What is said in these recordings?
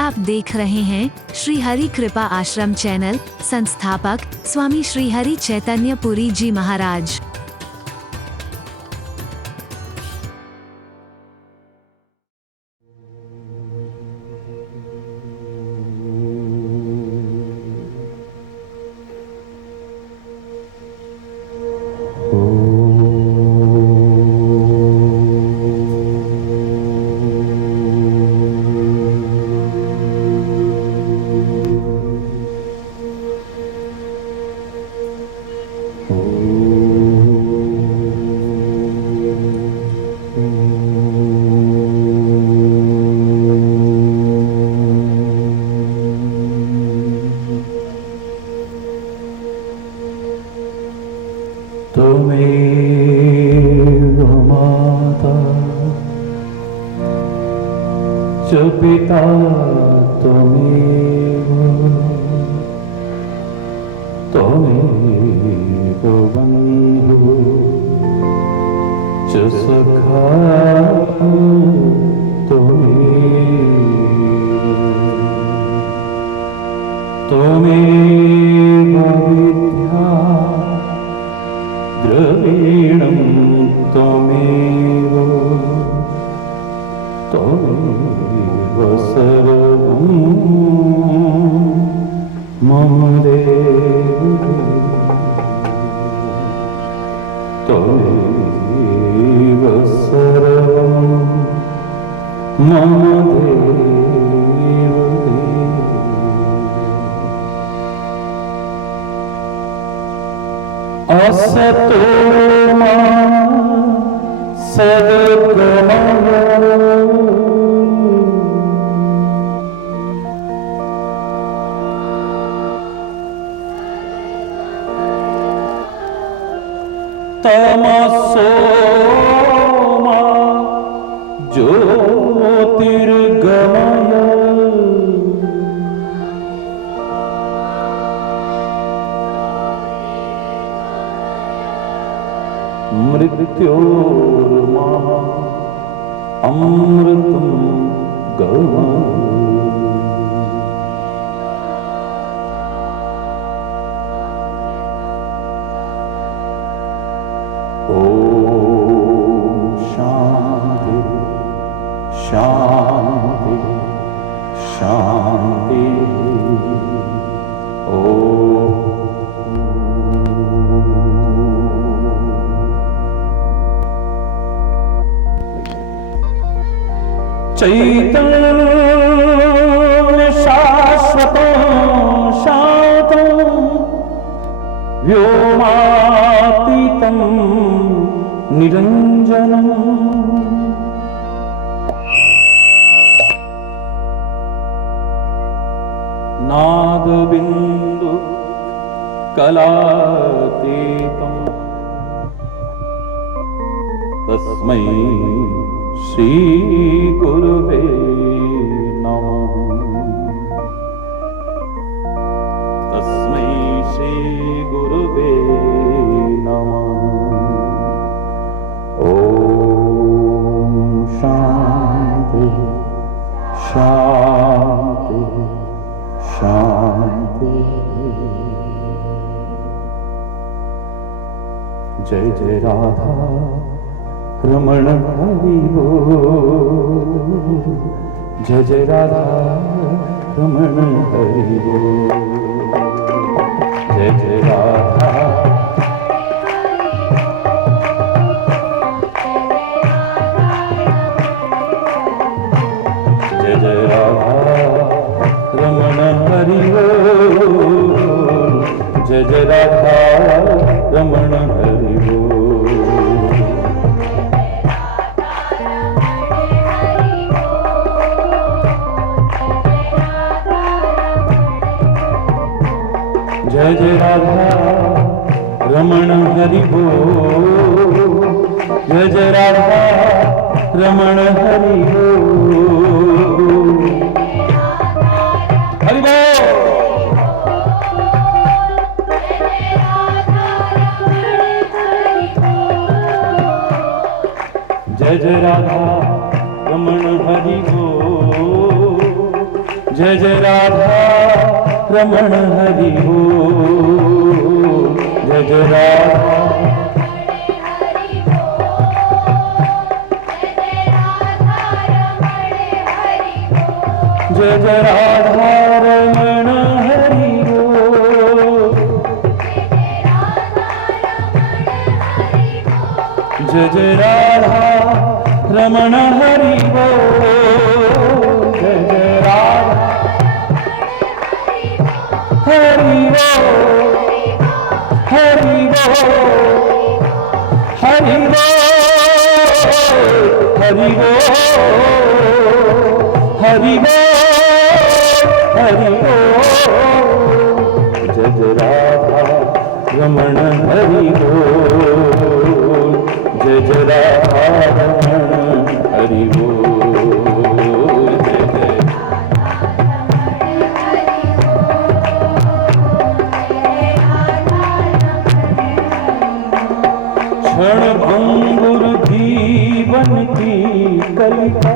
आप देख रहे हैं श्री हरि कृपा आश्रम चैनल। संस्थापक स्वामी श्री हरि चैतन्य पुरी जी महाराज। त्वमेव माता च पिता त्वमेव त्वमेव बन्धुः च सखा त्वमेव विद्या द्रवीणं त्वमेव त्वमेव सर्वं मम देव त्वमेव सर्वं मम देव असतो मा सद्गमय तमसो मा ज्योतिर्गमय मृत्योर्मा अमृतं गमय। ओम शांति शांति शांति। चैतन्य शाश्वतं शान्तं व्योमातीतं निरञ्जनम् नादबिन्दु कलातीतं तस्मै श्री गुरुवे नमः। तस्मै श्री गुरुवे नमः। ओम शांति शांति शांति। जय जय राधा रमण हरि बोल। जय जय राधा रमण हरि बोल। जय जय राधा जय जय राधा रमण हरि बोल। जय जय राधा रमण हरि बोल। जय जय राधा रमण हरि बोल। जय जय राधा रमण हरि बोल। हरि बोल। जय जय राधा रमण हरि बोल। जय जय राधा रमण हरि बोल। जय जय राधा जय जय राधा रमण हरि बोल। जय जय राधा रमण हरि बोल। जय जय राधा हरि बोल। हरि बोल। हरि बोल। हरि बोल। हरि बोल। हरि बोल। जय जय राधा रमण हरि बोल। जय जय राधा रमण हरि बोल। जय जय क्षण भंगुर जीवन की कलिका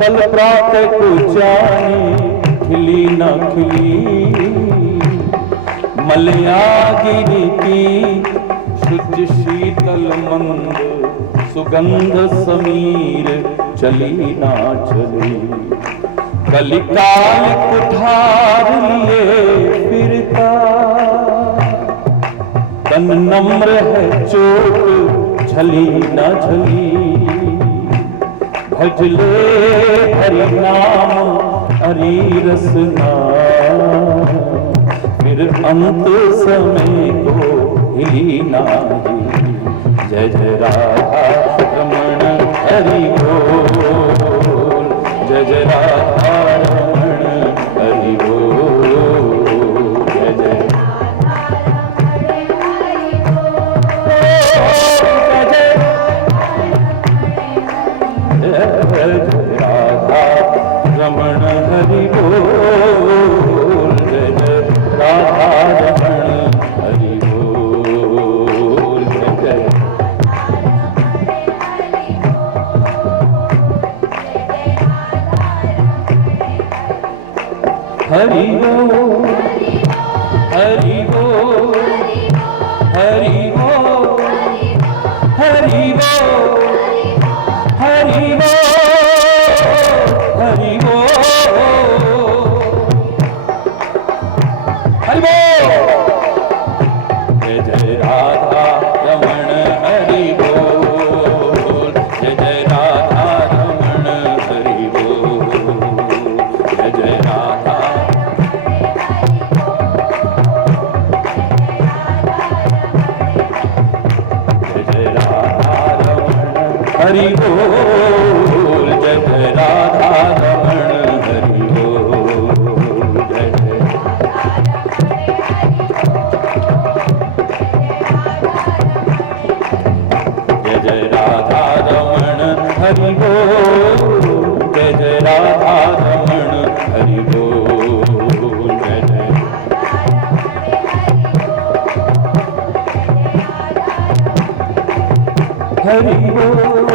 कल प्रातः को जाने खिली न खिली। मलयागिरी की शुद्ध शीतल मंद सुगंध समीर चली ना चली। कलिकाल कुठार लिए फिरता तन नम्र है चोट झली ना झली। भजले हरि नाम हरि रसना फिर अंत समय को हिली नाही। जय जय राधा रमण हरि बोल। जय जय राधा रमण हरि बोल। जय जय राधा रमण हरि बोल। जय जय राधा रमण हरि बोल। जय जय हरि बोल। हरि बोल। हरि बोल। हरि बोल। हरि बोल। हरि बोल। हरि बोल। जय जय राधा रमण हरि बोल। जय जय राधा रमण हरि बोल। जय जय राधा जय जय राधा रमण हरि बोल। जय जय राधा रमण हरि बोल। जय जय जय जय राधा रमण हरि बोल। जय जय राधा रमण हरि बोल। जय जय हरि बोल।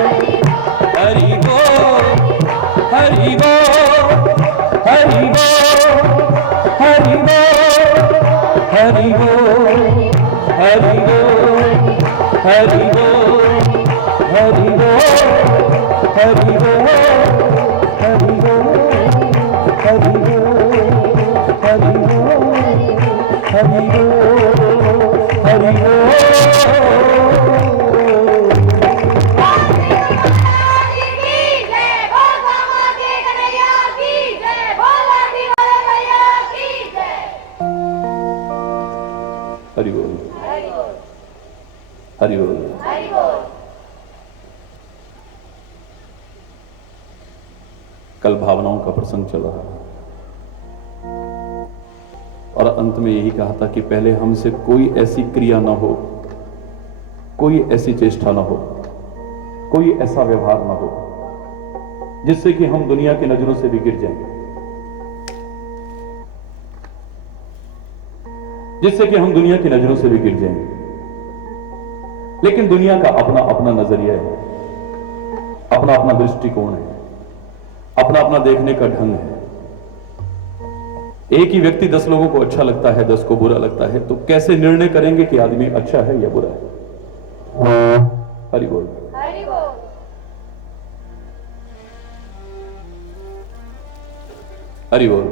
हरि बोल। हरि बोल। हरि बोल। हरि बोल। हरि बोल। हरि बोल। हरि बोल। हरि बोल। हरि बोल। हरि बोल। हरि बोल। हरि हरि बोल। हरि बोल। कल भावनाओं का प्रसंग चल रहा है और अंत में यही कहा था कि पहले हमसे कोई ऐसी क्रिया ना हो, कोई ऐसी चेष्टा ना हो, कोई ऐसा व्यवहार ना हो जिससे कि हम दुनिया की नजरों से भी गिर जाएं, जिससे कि हम दुनिया की नजरों से भी गिर जाएं। लेकिन दुनिया का अपना अपना नजरिया है, अपना अपना दृष्टिकोण है, अपना अपना देखने का ढंग है। एक ही व्यक्ति 10 लोगों को अच्छा लगता है, 10 को बुरा लगता है, तो कैसे निर्णय करेंगे कि आदमी अच्छा है या बुरा है? हरि बोल। हरि बोल।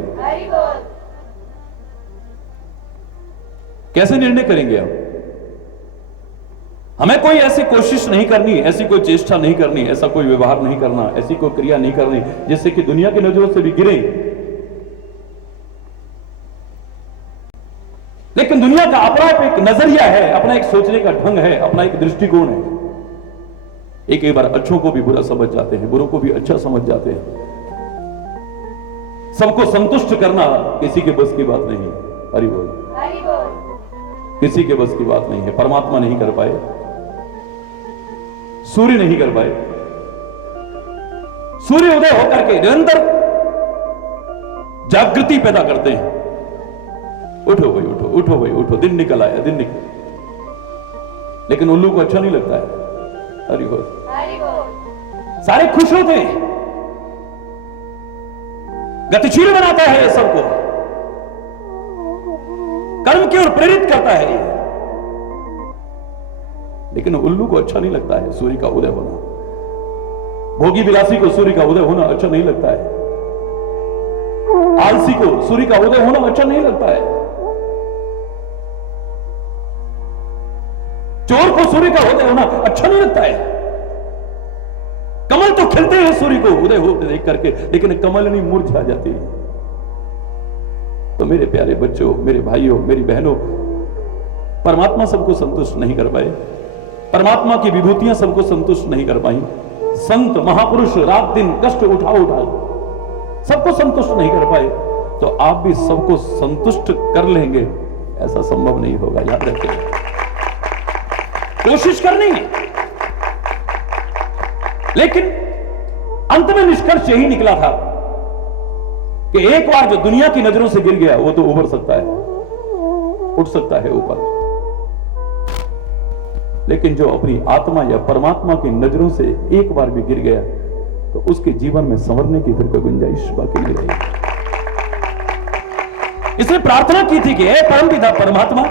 कैसे निर्णय करेंगे हम? हमें कोई ऐसी कोशिश नहीं करनी, ऐसी कोई चेष्टा नहीं करनी, ऐसा कोई व्यवहार नहीं करना, ऐसी कोई क्रिया नहीं करनी जिससे कि दुनिया की नजरों से भी गिरे। लेकिन दुनिया का अपना एक नजरिया है, अपना एक सोचने का ढंग है, अपना एक दृष्टिकोण है। एक बार अच्छों को भी बुरा समझ जाते हैं, बुरों को भी अच्छा समझ जाते हैं। सबको संतुष्ट करना किसी के बस की बात नहीं है। हरि बोल। किसी के बस की बात नहीं है। परमात्मा नहीं कर पाए, सूर्य नहीं कर पाए। सूर्य उदय होकर के निरंतर जागृति पैदा करते हैं। उठो भाई उठो, उठो भाई उठो, दिन निकल आया, दिन निकल। लेकिन उल्लू को अच्छा नहीं लगता है। हरि बोल। सारे खुश होते हैं, गतिशील बनाता है सबको, कर्म की ओर प्रेरित करता है ये। लेकिन उल्लू को अच्छा नहीं लगता है सूर्य का उदय होना। भोगी विलासी को सूर्य का उदय होना अच्छा नहीं लगता है। आलसी को सूर्य का उदय होना अच्छा नहीं लगता है। चोर को सूर्य का उदय होना अच्छा नहीं लगता है। कमल तो खिलते हैं सूर्य को उदय होते देख करके, लेकिन कमलनी मुरझा जाती है। तो मेरे प्यारे बच्चों, मेरे भाइयों, मेरी बहनों, परमात्मा सबको संतुष्ट नहीं कर पाए। परमात्मा की विभूतियां सबको संतुष्ट नहीं कर पाई। संत महापुरुष रात दिन कष्ट उठा उठा सबको संतुष्ट नहीं कर पाए। तो आप भी सबको संतुष्ट कर लेंगे, ऐसा संभव नहीं होगा। याद रखिए, कोशिश करनी है। लेकिन अंत में निष्कर्ष यही निकला था कि एक बार जो दुनिया की नजरों से गिर गया वो तो उभर सकता है, उठ सकता है ऊपर। लेकिन जो अपनी आत्मा या परमात्मा की नजरों से एक बार भी गिर गया तो उसके जीवन में संवरने की फिर कोई गुंजाइश बाकी नहीं रही। इसने प्रार्थना की थी कि हे परमपिता परमात्मा,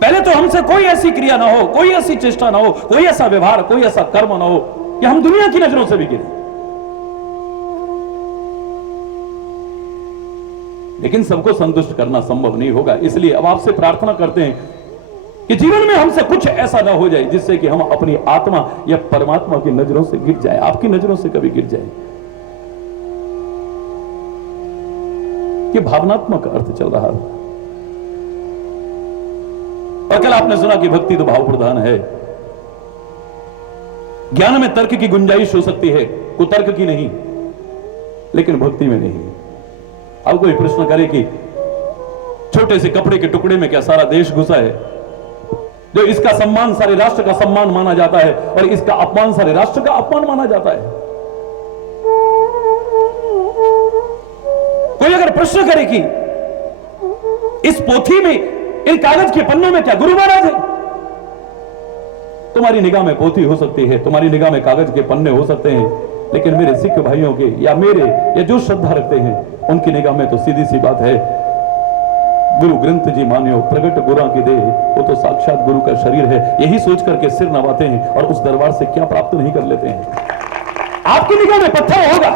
पहले तो हमसे कोई ऐसी क्रिया ना हो, कोई ऐसी चेष्टा ना हो, कोई ऐसा व्यवहार, कोई ऐसा कर्म ना हो कि हम दुनिया की नजरों से भी गिरे। लेकिन सबको संतुष्ट करना संभव नहीं होगा। इसलिए अब आपसे प्रार्थना करते हैं कि जीवन में हमसे कुछ ऐसा ना हो जाए जिससे कि हम अपनी आत्मा या परमात्मा की नजरों से गिर जाए, आपकी नजरों से कभी गिर जाए। ये भावनात्मक अर्थ चल रहा है। और कल आपने सुना कि भक्ति तो भाव प्रधान है। ज्ञान में तर्क की गुंजाइश हो सकती है, कुतर्क की नहीं, लेकिन भक्ति में नहीं। अब कोई प्रश्न करे कि छोटे से कपड़े के टुकड़े में क्या सारा देश घुसा है? जो इसका सम्मान सारे राष्ट्र का सम्मान माना जाता है और इसका अपमान सारे राष्ट्र का अपमान माना जाता है। कोई अगर प्रश्न करे कि इस पोथी में, इन कागज के पन्नों में क्या गुरु महाराज है? तुम्हारी निगाह में पोथी हो सकती है, तुम्हारी निगाह में कागज के पन्ने हो सकते हैं, लेकिन मेरे सिख भाइयों के या मेरे या जो श्रद्धा रखते हैं उनकी निगाह में तो सीधी सी बात है, गुरु ग्रंथ जी मान्यो प्रगट गुरा की देह, वो तो साक्षात गुरु का शरीर है। यही सोच करके सिर नवाते हैं और उस दरबार से क्या प्राप्त नहीं कर लेते हैं। आपकी निगाह में पत्थर होगा,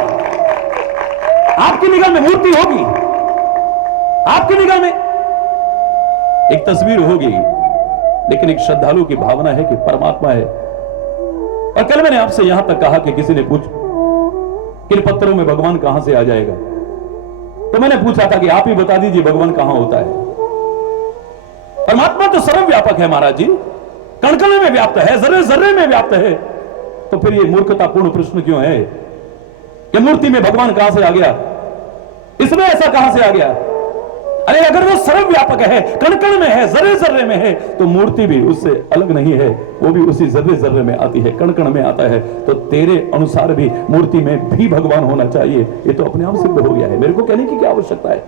आपकी निगाह में मूर्ति होगी, आपकी निगाह में एक तस्वीर होगी, लेकिन एक श्रद्धालु की भावना है कि परमात्मा है। और कल मैंने आपसे यहां तक कहा कि किसी ने पूछ कि इन पत्थरों में भगवान कहां से आ जाएगा, तो मैंने पूछा था कि आप ही बता दीजिए भगवान कहां होता है। परमात्मा तो सर्वव्यापक है महाराज जी, कण कण में व्याप्त है, जर्रे जर्रे में व्याप्त है। तो फिर ये मूर्खतापूर्ण प्रश्न क्यों है कि मूर्ति में भगवान कहां से आ गया, इसमें ऐसा कहां से आ गया? अरे अगर वो सर्वव्यापक है, कण कण में है, जर्रे जर्रे में है, तो मूर्ति भी उससे अलग नहीं है, वो भी उसी जर्रे जर्रे में आती है, कण कण में आता है। तो तेरे अनुसार भी मूर्ति में भी भगवान होना चाहिए, ये तो अपने आप सिद्ध हो गया है। मेरे को कहने की क्या आवश्यकता है?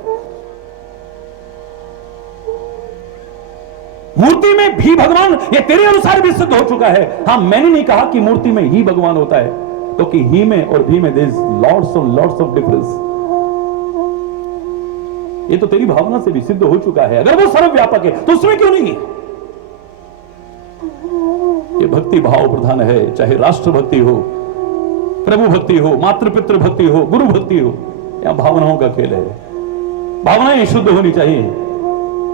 मूर्ति में भी भगवान, ये तेरे अनुसार भी सिद्ध हो चुका है। हाँ, मैंने नहीं कहा कि मूर्ति में ही भगवान होता है, तो कि ही में और भी में there is lots of difference. ये तो तेरी भावना से भी सिद्ध हो चुका है। अगर वो सर्वव्यापक है तो उसमें क्यों नहीं है? ये भक्ति भाव प्रधान है, चाहे राष्ट्र भक्ति हो, प्रभु भक्ति हो, मातृपितृ भक्ति हो, गुरु भक्ति हो, यहां भावनाओं का खेल है। भावनाएं शुद्ध होनी चाहिए।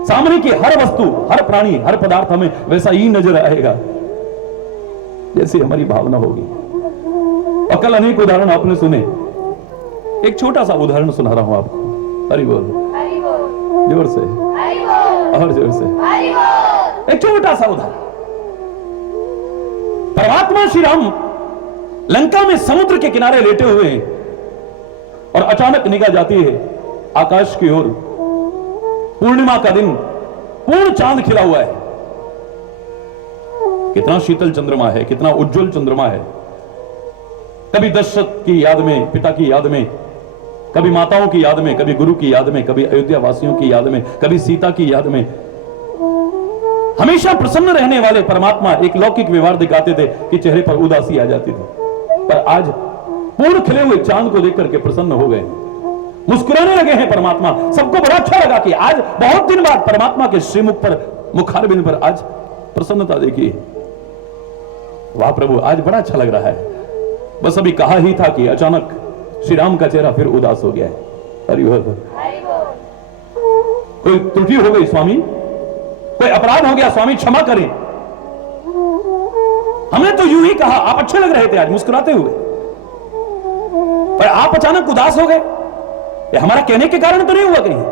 सामने की हर वस्तु, हर प्राणी, हर पदार्थ हमें वैसा ही नजर आएगा जैसी हमारी भावना होगी। और कल अनेक उदाहरण आपने सुने, एक छोटा सा उदाहरण सुना रहा हूं आपको। हरि बोल, जोर से और जोर से। एक छोटा सा उदाहरण, परमात्मा श्री राम लंका में समुद्र के किनारे लेटे हुए हैं और अचानक निगाह जाती है आकाश की ओर। पूर्णिमा का दिन, पूर्ण चांद खिला हुआ है। कितना शीतल चंद्रमा है, कितना उज्जवल चंद्रमा है। कभी दशरथ की याद में, पिता की याद में, कभी माताओं की याद में, कभी गुरु की याद में, कभी अयोध्या वासियों की याद में, कभी सीता की याद में। हमेशा प्रसन्न रहने वाले परमात्मा एक लौकिक व्यवहार दिखाते थे कि चेहरे पर उदासी आ जाती थी, पर आज पूर्ण खिले हुए चांद को देख करके प्रसन्न हो गए, मुस्कुराने लगे हैं परमात्मा। सबको बड़ा अच्छा लगा कि आज बहुत दिन बाद परमात्मा के श्रीमुख पर, मुखारबिंद पर आज प्रसन्नता देखी। वाह प्रभु, आज बड़ा अच्छा लग रहा है। बस अभी कहा ही था कि अचानक श्री राम का चेहरा फिर उदास हो गया है। हरि बोल। कोई त्रुटि हो गई स्वामी, कोई अपराध हो गया स्वामी, क्षमा करें। हमने तो यूं ही कहा, आप अच्छे लग रहे थे आज मुस्कुराते हुए, पर आप अचानक उदास हो गए। ये हमारा कहने के कारण तो नहीं हुआ कहीं?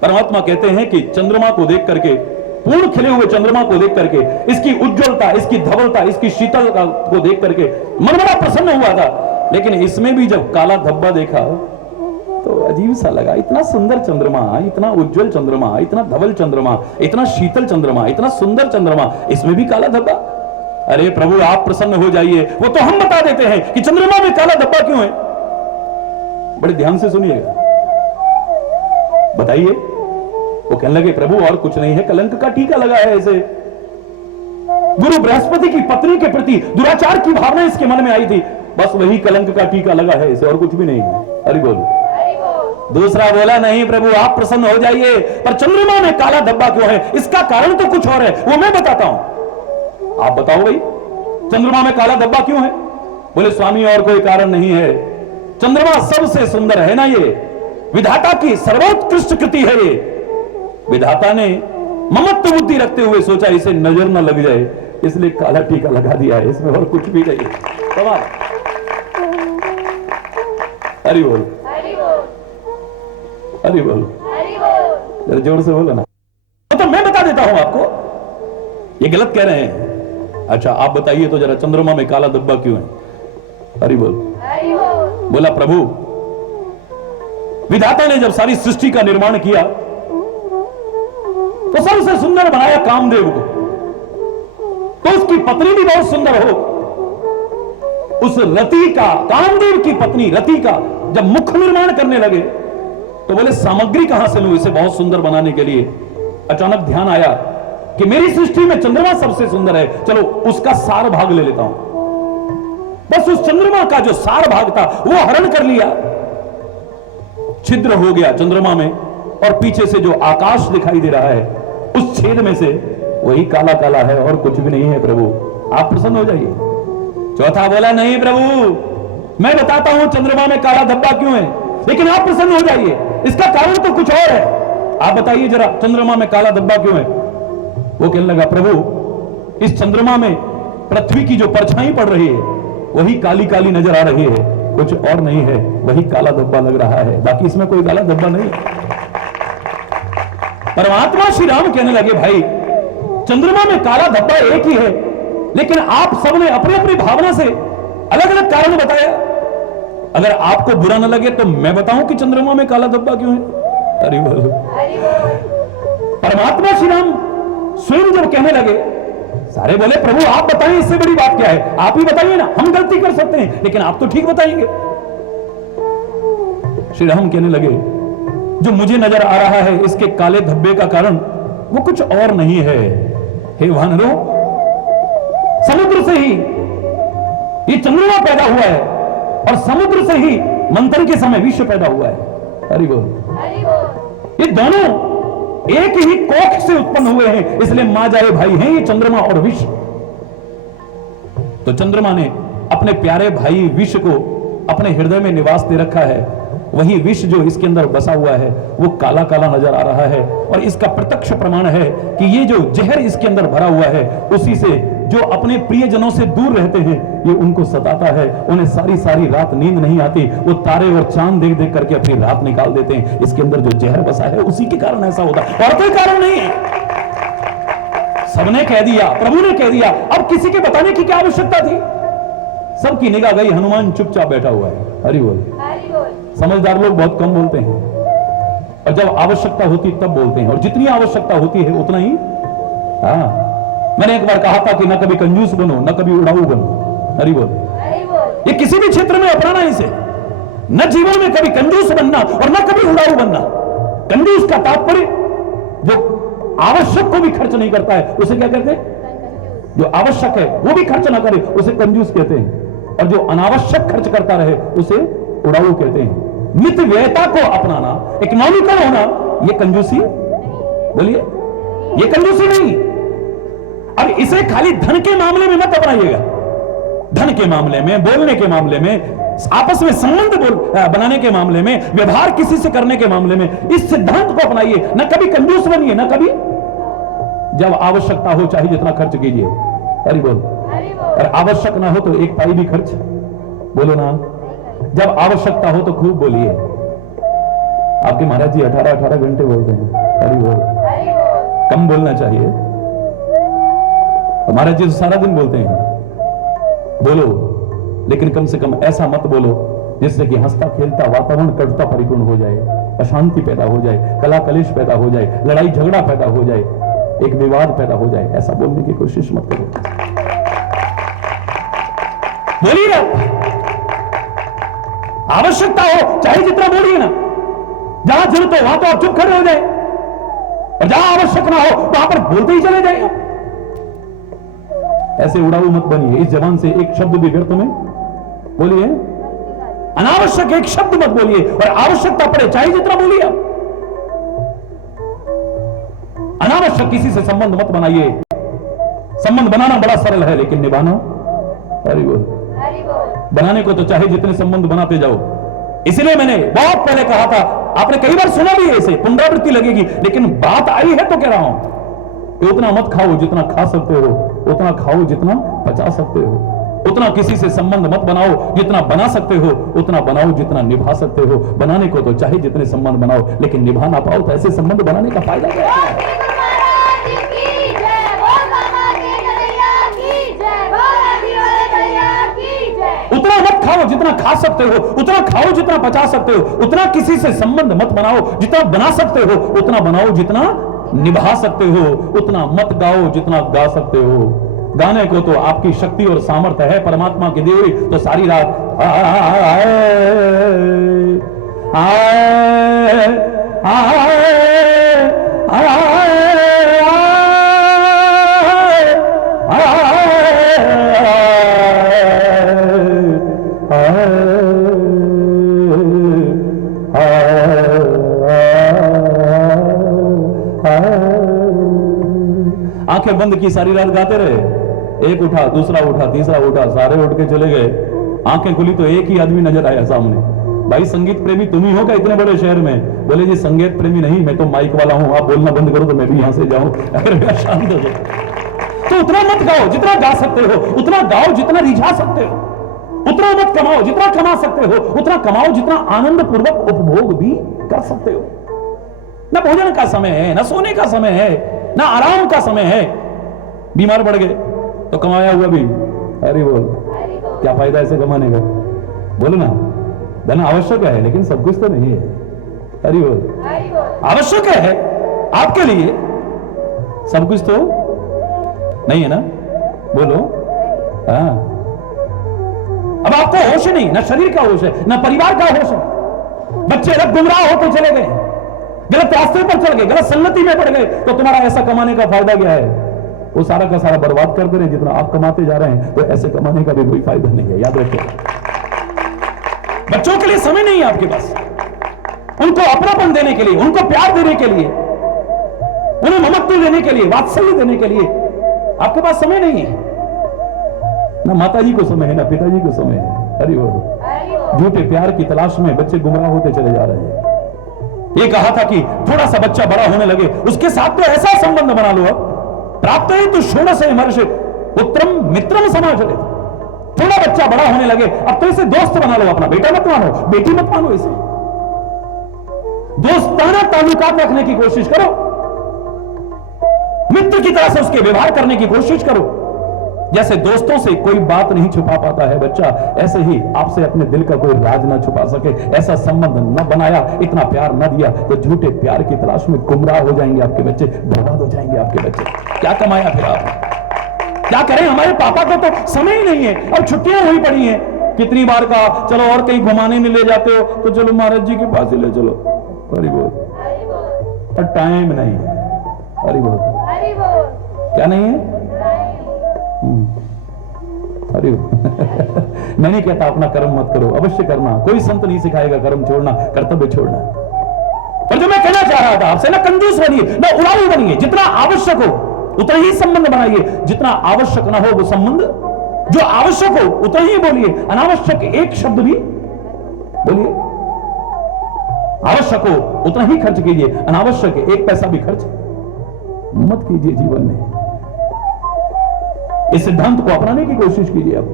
परमात्मा कहते हैं कि चंद्रमा को देख करके, पूर्ण खिले हुए चंद्रमा को देख करके, इसकी उज्जवलता, इसकी धवलता, इसकी शीतलता को देख करके मन बड़ा प्रसन्न हुआ था। लेकिन इसमें भी जब काला धब्बा देखा तो अजीब सा लगा। इतना सुंदर चंद्रमा, इतना उज्जवल चंद्रमा, इतना धवल चंद्रमा, इतना शीतल चंद्रमा, इतना सुंदर चंद्रमा, इसमें भी काला धब्बा। अरे प्रभु आप प्रसन्न हो जाइए। वो तो हम बता देते हैं कि चंद्रमा में काला धब्बा क्यों है। बड़े ध्यान से सुनिएगा, बताइए। वो कहने लगे प्रभु और कुछ नहीं है, कलंक का टीका लगा है ऐसे। गुरु बृहस्पति की पत्नी के प्रति दुराचार की भावना इसके मन में आई थी, बस वही कलंक का टीका लगा है इसे, और कुछ भी नहीं है। हरि बोल। दूसरा बोला नहीं प्रभु आप प्रसन्न हो जाइए, पर चंद्रमा में काला धब्बा क्यों है, इसका कारण तो कुछ और है, वो मैं बताता हूं। आप बताओ भाई, चंद्रमा में काला धब्बा क्यों है? बोले स्वामी और कोई कारण नहीं है, चंद्रमा सबसे सुंदर है ना, ये विधाता की सर्वोत्कृष्ट कृति है। ये विधाता ने ममत्व बुद्धि रखते हुए सोचा इसे नजर न लग जाए, इसलिए काला टीका लगा दिया है, इसमें और कुछ भी नहीं। सवाल। हरि बोल, हरि बोल, जरा जोर से बोलो ना। तो मैं बता देता हूं आपको, ये गलत कह रहे हैं। अच्छा आप बताइए तो जरा, चंद्रमा में काला धब्बा क्यों है? हरि बोल। बोला प्रभु विधाता ने जब सारी सृष्टि का निर्माण किया तो सबसे सुंदर बनाया कामदेव को, तो उसकी पत्नी भी बहुत सुंदर हो। उस रति का, कामदेव की पत्नी रति का जब मुख निर्माण करने लगे तो बोले सामग्री कहां से लूं इसे बहुत सुंदर बनाने के लिए। अचानक ध्यान आया कि मेरी सृष्टि में चंद्रमा सबसे सुंदर है, चलो उसका सार भाग ले लेता हूं। बस उस चंद्रमा का जो सार भाग था वो हरण कर लिया, छिद्र हो गया चंद्रमा में, और पीछे से जो आकाश दिखाई दे रहा है उस छेद में से वही काला काला है और कुछ भी नहीं है। प्रभु आप प्रसन्न हो जाइए। चौथा बोला नहीं प्रभु मैं बताता हूं चंद्रमा में काला धब्बा क्यों है, लेकिन आप प्रसन्न हो जाइए, इसका कारण तो कुछ और है। आप बताइए जरा चंद्रमा में काला धब्बा क्यों है? वो कहने लगा प्रभु इस चंद्रमा में पृथ्वी की जो परछाई पड़ रही है वही काली काली नजर आ रही है, कुछ और नहीं है, वही काला धब्बा लग रहा है, बाकी इसमें कोई काला धब्बा नहीं। परमात्मा श्री राम कहने लगे भाई चंद्रमा में काला धब्बा एक ही है, लेकिन आप सबने अपनी अपनी भावना से अलग अलग कारण बताया। अगर आपको बुरा न लगे तो मैं बताऊं कि चंद्रमा में काला धब्बा क्यों है। हरि बोल। परमात्मा श्री राम स्वयं जब कहने लगे, सारे बोले प्रभु आप बताएं इससे बड़ी बात क्या है, आप ही बताइए ना, हम गलती कर सकते हैं लेकिन आप तो ठीक बताएंगे। श्री राम कहने लगे जो मुझे नजर आ रहा है इसके काले धब्बे का कारण वो कुछ और नहीं है। हे वानरों, समुद्र से ही ये चंद्रमा पैदा हुआ है और समुद्र से ही मंथन के समय विश्व पैदा हुआ है। हरि बोल। ये दोनों एक ही कोख से उत्पन्न हुए हैं, इसलिए मां जाए भाई हैं ये चंद्रमा और विष। तो चंद्रमा ने अपने प्यारे भाई विष को अपने हृदय में निवास दे रखा है। वही विष जो इसके अंदर बसा हुआ है वो काला काला नजर आ रहा है, और इसका प्रत्यक्ष प्रमाण है कि ये जो जहर इसके अंदर भरा हुआ है उसी से जो अपने प्रियजनों से दूर रहते हैं ये उनको सताता है। उन्हें सारी सारी रात नींद नहीं आती, वो तारे और चांद देख देख करके अपनी रात निकाल देते हैं। इसके अंदर जो जहर बसा है उसी के कारण ऐसा होता है, और कोई कारण नहीं है। सबने कह दिया, प्रभु ने कह दिया, अब किसी के बताने की क्या आवश्यकता थी? सबकी निगाह गई, हनुमान चुपचाप बैठा हुआ है। हरि बोल। समझदार लोग बहुत कम बोलते हैं, और जब आवश्यकता होती तब बोलते हैं, और जितनी आवश्यकता होती है उतना ही। हाँ, मैंने एक बार कहा था कि न कभी कंजूस बनो न कभी उड़ाऊ बनो। हरि बोल। ये किसी भी क्षेत्र में अपनाना इसे, न जीवन में कभी कंजूस बनना और न कभी उड़ाऊ बनना। कंजूस का तात्पर्य जो आवश्यक को भी खर्च नहीं करता है उसे क्या कहते हैं? जो आवश्यक है वो भी खर्च ना करे उसे कंजूस कहते हैं, और जो अनावश्यक खर्च करता रहे उसे उड़ाऊ कहते हैं। मित व्ययता को अपनाना, इकोनॉमिकल होना, ये कंजूसी? बोलिए, ये कंजूसी नहीं। अब इसे खाली धन के मामले में मत अपनाइएगा। धन के मामले में, बोलने के मामले में, आपस में संबंध बनाने के मामले में, व्यवहार किसी से करने के मामले में इस सिद्धांत को अपनाइए। न कभी कंजूस बनिए, न कभी, जब आवश्यकता हो चाहे जितना खर्च कीजिए। हरि बोल। और आवश्यक ना हो तो एक पाई भी खर्च बोलो ना। जब आवश्यकता हो तो खूब बोलिए। आपके महाराज जी 18-18 घंटे बोलते हैं। हरि बोल। कम बोलना चाहिए। महाराज जी तो सारा दिन बोलते हैं। बोलो, लेकिन कम से कम ऐसा मत बोलो जिससे कि हंसता खेलता वातावरण कटुता परिपूर्ण हो जाए, अशांति पैदा हो जाए, कला कलेश पैदा हो जाए, लड़ाई झगड़ा पैदा हो जाए, एक विवाद पैदा हो जाए। ऐसा बोलने की कोशिश मत करो। बोलिए ना, आवश्यकता हो चाहे जितना बोलिए ना। जहां जरूरत हो वहां तो आप चुप खड़े हो जाए, और जहां आवश्यक ना हो वहां पर बोलते ही चले जाए। ऐसे उड़ाऊ मत बनिए। इस जबान से एक शब्द भी व्यर्थ में बोलिए, अनावश्यक एक शब्द मत बोलिए, और आवश्यकता पड़े चाहे जितना बोलिए। अनावश्यक किसी से संबंध मत बनाइए। संबंध बनाना बड़ा सरल है, लेकिन निभाना, हरि बोल, बनाने को तो चाहे जितने संबंध बनाते जाओ। इसलिए मैंने बहुत पहले कहा था, आपने कई बार सुना भी है, इसे पुनरावृत्ति लगेगी, लेकिन बात आई है तो कह रहा हूं कि उतना मत खाओ जितना खा सकते हो, उतना खाओ जितना पचा सकते हो, उतना किसी से संबंध मत बनाओ जितना बना सकते हो, उतना बनाओ जितना निभा सकते हो। बनाने को तो चाहे जितने संबंध बनाओ, लेकिन निभा ना पाओ तो ऐसे संबंध बनाने का फायदा क्या है? उतना मत खाओ जितना खा सकते हो, उतना खाओ जितना पचा सकते हो, उतना किसी से संबंध मत बनाओ जितना बना सकते हो, उतना बनाओ जितना निभा सकते हो, उतना मत गाओ जितना गा सकते हो। गाने को तो आपकी शक्ति और सामर्थ्य है परमात्मा की दी हुई, तो सारी रात आंखें बंद की सारी रात गाते रहे। एक उठा, दूसरा उठा, तीसरा उठा, सारे उठ के चले गए। आंखें खुली तो एक ही आदमी नजर आया सामने। भाई संगीत प्रेमी तुम ही हो क्या इतने बड़े शहर में? बोले जी संगीत प्रेमी नहीं, मैं तो माइक वाला हूं, आप बोलना बंद करो तो मैं भी यहां से जाऊं। अगर शांत हो तो उतना मत गाओ जितना गा सकते हो, उतना गाओ जितना रिझा सकते हो, उतना मत कमाओ जितना कमा सकते हो, उतना कमाओ जितना आनंद पूर्वक उपभोग भी कर सकते हो। ना भोजन का समय है, ना सोने का समय है, ना आराम का समय है। बीमार पड़ गए तो कमाया हुआ भी, अरे बोल, क्या फायदा ऐसे कमाने का? बोलो ना, धन आवश्यक है लेकिन सब कुछ तो नहीं है। अरे बोल, आवश्यक है आपके लिए, सब कुछ तो नहीं है ना? बोलो। हाँ, अब आपको होश नहीं, ना शरीर का होश है, ना परिवार का होश है। बच्चे रब गुमराह होते चले गए, गलत रास्ते पर चल गए, गलत संगति में पड़ गए, तो तुम्हारा ऐसा कमाने का फायदा क्या है? वो सारा का सारा बर्बाद कर दे रहे हैं। जितना आप कमाते जा रहे हैं तो ऐसे कमाने का भी कोई फायदा नहीं है, याद रखिए। बच्चों के लिए समय नहीं है आपके पास, उनको अपनापन देने के लिए, उनको प्यार देने के लिए, उन्हें ममत्व देने के लिए, वात्सल्य देने के लिए आपके पास समय नहीं है। ना माताजी को समय है, ना पिताजी को समय है। अरे वो झूठे प्यार की तलाश में बच्चे गुमराह होते चले जा रहे हैं। ये कहा था कि थोड़ा सा बच्चा बड़ा होने लगे उसके साथ तो ऐसा संबंध बना लो, अब प्राप्त है तो षोडश महर्षि पुत्रम मित्रम समाचरे। थोड़ा बच्चा बड़ा होने लगे अब तो इसे दोस्त बना लो, अपना बेटा मत मानो, बेटी मत मानो, इसे दोस्ताना ताल्लुकात रखने की कोशिश करो, मित्र की तरह से उसके व्यवहार करने की कोशिश करो। जैसे दोस्तों से कोई बात नहीं छुपा पाता है बच्चा, ऐसे ही आपसे अपने दिल का कोई राज ना छुपा सके। ऐसा संबंध न बनाया, इतना प्यार न दिया तो झूठे प्यार की तलाश में गुमराह हो जाएंगे आपके बच्चे, बर्बाद हो जाएंगे आपके बच्चे। क्या कमाया फिर आप? क्या करें? हमारे पापा को तो समय ही नहीं है, अब छुट्टियां हुई पड़ी हैं। कितनी बार का चलो और कहीं घुमाने नहीं ले जाते हो तो चलो महाराज जी के पास ही ले चलो, हरि बोल, पर टाइम नहीं। हरि बोल, क्या नहीं है? अरे मैं नहीं कहता अपना कर्म मत करो, अवश्य करना, कोई संत नहीं सिखाएगा कर्म छोड़ना, कर्तव्य छोड़ना। पर जो मैं कहना चाह रहा था आपसे, ना कंजूस बनिए, ना उड़ाऊ बनिए, जितना आवश्यक हो उतना ही संबंध बनाइए, जितना आवश्यक ना हो वो संबंध, जो आवश्यक हो उतना ही बोलिए, अनावश्यक एक शब्द भी बोलिए। आवश्यक हो उतना ही खर्च कीजिए, अनावश्यक एक पैसा भी खर्च मत कीजिए जीवन में। इस सिद्धांत को अपनाने की कोशिश कीजिए। अब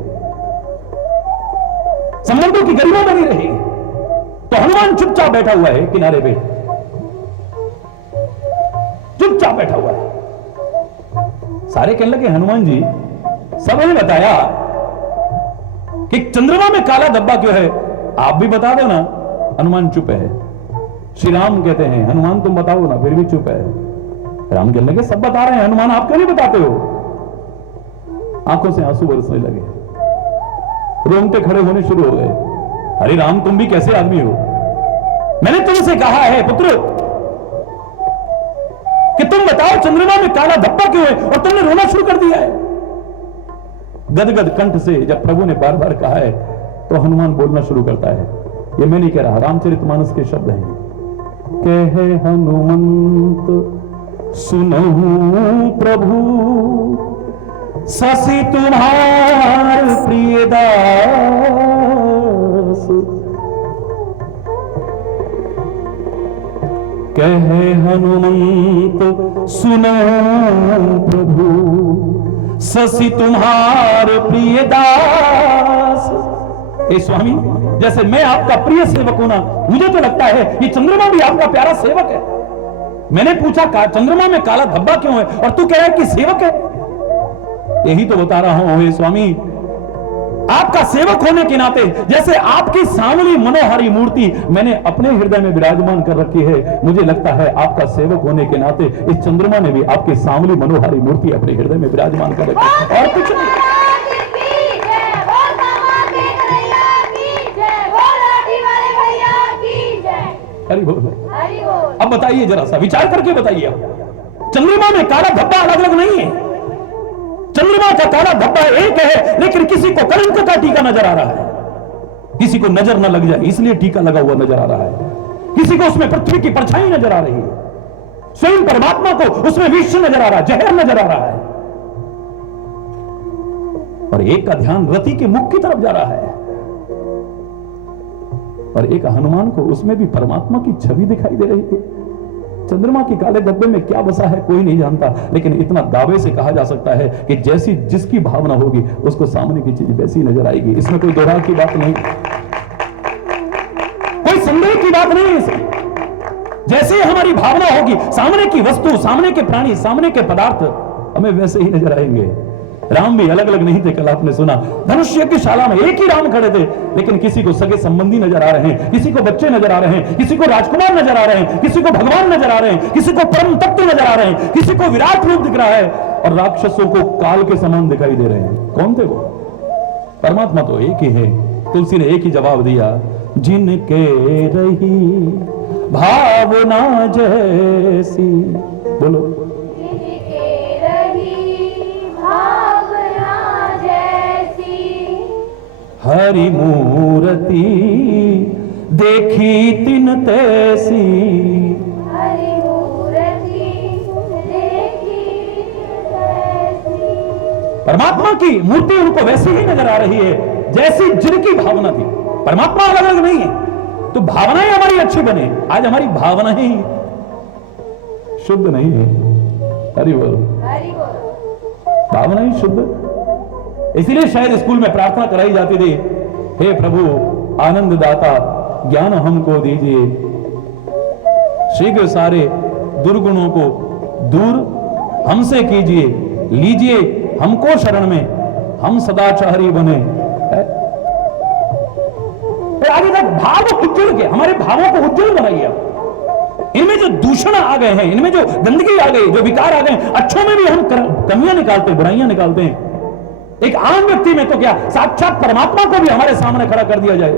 संबंधों की गरिमा बनी रहेगी। तो हनुमान चुपचाप बैठा हुआ है किनारे पे, चुपचाप बैठा हुआ है। सारे कहने लगे हनुमान जी सबने बताया कि चंद्रमा में काला धब्बा क्यों है, आप भी बता दो ना। हनुमान चुप है। श्री राम कहते हैं हनुमान तुम बताओ ना, फिर भी चुप है। राम कहने लगे सब बता रहे हैं, हनुमान आप क्यों नहीं बताते हो? आंखों से आंसू बरसने लगे, रोंगटे खड़े होने शुरू हो गए। अरे राम तुम भी कैसे आदमी हो? मैंने तुमसे कहा है पुत्र कि तुम बताओ चंद्रमा में काला धब्बा क्यों है, और तुमने रोना शुरू कर दिया है। गदगद कंठ से जब प्रभु ने बार बार कहा है तो हनुमान बोलना शुरू करता है। ये मैं नहीं कह रहा, रामचरितमानस के शब्द हैं। कहे हनुमंत सुनहु प्रभु ससी तुम्हार प्रियदास, कहे हनुमंत सुनो प्रभु ससी तुम्हार प्रियदास। हे स्वामी जैसे मैं आपका प्रिय सेवक हूं ना, मुझे तो लगता है ये चंद्रमा भी आपका प्यारा सेवक है। मैंने पूछा चंद्रमा में काला धब्बा क्यों है, और तू कह रहा है कि सेवक है। यही तो बता रहा हूं हे स्वामी, आपका सेवक होने के नाते जैसे आपकी सांवली मनोहारी मूर्ति मैंने अपने हृदय में विराजमान कर रखी है, मुझे लगता है आपका सेवक होने के नाते इस चंद्रमा ने भी आपकी सांवली मनोहारी मूर्ति अपने हृदय में विराजमान कर रखी है, और कुछ नहीं। अब बताइए जरा सा विचार करके बताइए, चंद्रमा में काला धब्बा अलग अलग नहीं है। चंद्रमा का काला धब्बा एक है, लेकिन किसी को कलंक का टीका नजर आ रहा है, किसी को नजर न लग जाए इसलिए टीका लगा हुआ नजर आ रहा है, किसी को उसमें पृथ्वी की परछाई नजर आ रही है, स्वयं परमात्मा को उसमें विष नजर आ रहा है, जहर नजर आ रहा है, और एक का ध्यान रति के मुख की तरफ जा रहा है, और एक हनुमान को उसमें भी परमात्मा की छवि दिखाई दे रही है। चंद्रमा के काले धब्बे में क्या बसा है कोई नहीं जानता, लेकिन इतना दावे से कहा जा सकता है कि जैसी जिसकी भावना होगी उसको सामने की चीज वैसी नजर आएगी। इसमें कोई दोहराव की बात नहीं, कोई संदेह की बात नहीं है इसमें। जैसे हमारी भावना होगी सामने की वस्तु, सामने के प्राणी, सामने के पदार्थ हमें वैसे ही नजर आएंगे। राम भी अलग अलग नहीं थे, कल आपने सुना धनुष यज्ञशाला में एक ही राम खड़े थे, लेकिन किसी को सगे संबंधी नजर आ रहे हैं, किसी को बच्चे नजर आ रहे हैं, किसी को राजकुमार नजर आ रहे हैं, किसी को भगवान नजर आ रहे हैं, किसी को परम तत्व नजर आ रहे हैं, किसी को विराट रूप दिख रहा है, और राक्षसों को काल के समान दिखाई दे रहे हैं। कौन थे वो? परमात्मा तो एक ही है। तुलसी ने एक ही जवाब दिया, जिनके रही भावना जैसी। बोलो, हरि मूर्ति देखी तिन तैसी। परमात्मा की मूर्ति उनको वैसी ही नजर आ रही है जैसी जिनकी भावना थी। परमात्मा अलग अलग नहीं है। तो भावनाएं हमारी अच्छी बने। आज हमारी भावना ही शुद्ध नहीं है। हरि बोल। भावना ही शुद्ध। इसीलिए शायद स्कूल में प्रार्थना कराई जाती थी, हे प्रभु आनंद दाता ज्ञान हमको दीजिए, शीघ्र सारे दुर्गुणों को दूर हमसे कीजिए, लीजिए हमको शरण में, हम सदाचारी बने। आगे तक भाव उज्जवल के, हमारे भावों को उज्जवल बनाइए। इनमें जो दूषण आ गए हैं, इनमें जो गंदगी आ गई, जो विकार आ गए, अच्छों में भी हम कमियां निकालते हैं, बुराइयां निकालते हैं। एक आम व्यक्ति में तो क्या, साक्षात परमात्मा को भी हमारे सामने खड़ा कर दिया जाए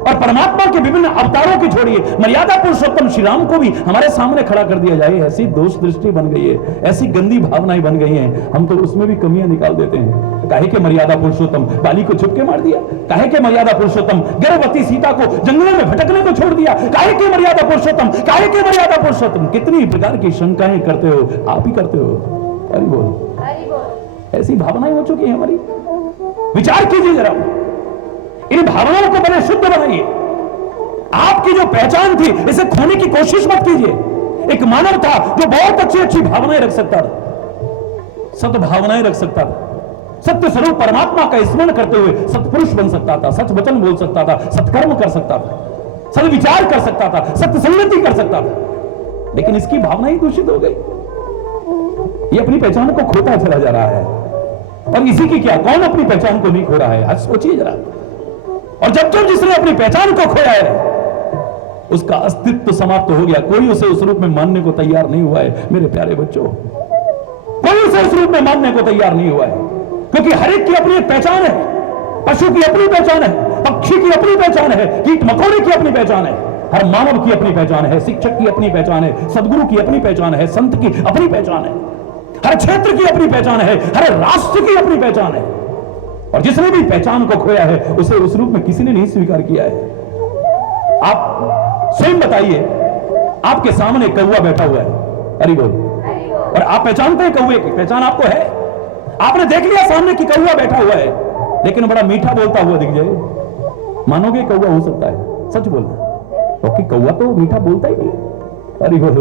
और परमात्मा के विभिन्न अवतारों की छोड़िए, मर्यादा पुरुषोत्तम श्री राम को भी हमारे सामने खड़ा कर दिया जाए। ऐसी दोष दृष्टि बन गई है, ऐसी गंदी भावनाएं बन गई हैं, हम तो उसमें भी कमियां निकाल देते हैं। काहे के मर्यादा पुरुषोत्तम बाली को छुप के मार दिया, काहे के मर्यादा पुरुषोत्तम गर्भवती सीता को जंगलों में भटकने को छोड़ दिया, काहे के मर्यादा पुरुषोत्तम, काहे के मर्यादा पुरुषोत्तम। कितनी प्रकार की शंकाएं करते हो, आप ही करते हो। हरि बोल। ऐसी भावनाएं हो चुकी है हमारी। विचार कीजिए जरा, इन भावनाओं को बड़े शुद्ध बनाइए। आपकी जो पहचान थी इसे खोने की कोशिश मत कीजिए। एक मानव था जो बहुत अच्छी अच्छी भावनाएं रख सकता था, सद्भावनाएं रख सकता था, सत्य स्वरूप परमात्मा का स्मरण करते हुए सत्पुरुष बन सकता था, सच वचन बोल सकता था, सत्कर्म कर सकता था, सद्विचार कर सकता था, सत्य संगति कर सकता था। लेकिन इसकी भावना ही दूषित हो गई। ये अपनी पहचान को खोता चला जा रहा है। और इसी की क्या, कौन अपनी पहचान को नहीं खो रहा है? आज सोचिए जरा। और जब जब जिसने अपनी पहचान को खोया है उसका अस्तित्व समाप्त हो गया। कोई उसे उस रूप में मानने को तैयार नहीं हुआ है मेरे प्यारे बच्चों, कोई उसे उस रूप में मानने को तैयार नहीं हुआ है। क्योंकि हर एक की अपनी एक पहचान है। पशु की अपनी पहचान है, पक्षी की अपनी पहचान है, कीट मकोड़े की अपनी पहचान है, हर मानव की अपनी पहचान है, शिक्षक की अपनी पहचान है, सदगुरु की अपनी पहचान है, संत की अपनी पहचान है, हर क्षेत्र की अपनी पहचान है, हर राष्ट्र की अपनी पहचान है। और जिसने भी पहचान को खोया है उसे उस रूप में किसी ने नहीं स्वीकार किया है। आप स्वयं बताइए, आपके सामने कौवा बैठा हुआ है, हरि बोल, और आप पहचानते हैं कौवे की पहचान आपको है। आपने देख लिया सामने की कौवा बैठा हुआ है, लेकिन बड़ा मीठा बोलता हुआ दिख जाए, मानोगे कौवा हो सकता है? सच बोलना, क्योंकि कौवा तो मीठा बोलता ही नहीं। हरि बोल।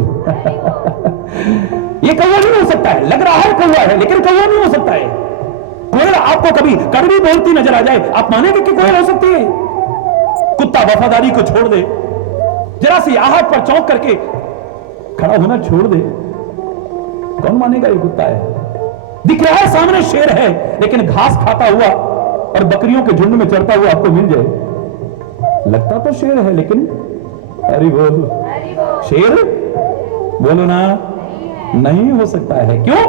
ये कौवा नहीं हो सकता है, लग रहा है कौवा है लेकिन कौवा नहीं हो सकता है। कोयल आपको कभी कड़वी बोलती नजर आ जाए, आप मानेंगे कि कोयल हो सकती है? कुत्ता वफादारी को छोड़ दे, जरा सी आहट पर चौंक करके खड़ा होना छोड़ दे, कौन मानेगा ये कुत्ता है? दिख रहा है सामने शेर है, लेकिन घास खाता हुआ और बकरियों के झुंड में चरता हुआ आपको मिल जाए, लगता तो शेर है लेकिन हरि बोल, शेर बोलो ना, नहीं हो सकता है। क्यों?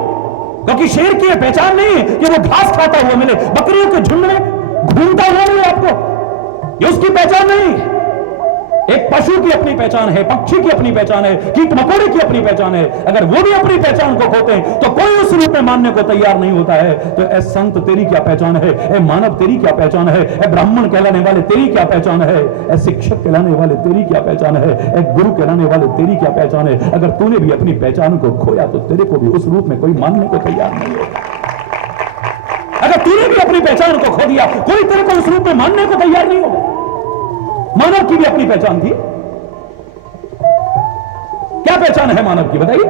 क्योंकि शेर की पहचान नहीं है कि वो घास खाता हुआ मिले, बकरियों के झुंड में घूमता हुआ मिले आपको, ये उसकी पहचान नहीं। एक पशु की अपनी पहचान है, पक्षी की अपनी पहचान है, कीट मकोड़े की अपनी पहचान है। अगर वो भी अपनी पहचान को खोते हैं तो कोई उस रूप में मानने को तैयार नहीं होता है। तो ए संत तेरी क्या पहचान है? ए मानव तेरी क्या पहचान है? ए ब्राह्मण कहलाने वाले तेरी क्या पहचान है? ए शिक्षक कहलाने वाले तेरी क्या पहचान है? ए गुरु कहलाने वाले तेरी क्या पहचान है? अगर तूने भी अपनी पहचान को खोया तो तेरे को भी उस रूप में कोई मानने को तैयार नहीं होगा। अगर तूने भी अपनी पहचान को खो दिया, कोई तेरे को उस रूप में मानने को तैयार नहीं होगा। मानव की भी अपनी पहचान थी। क्या पहचान है मानव की बताइए?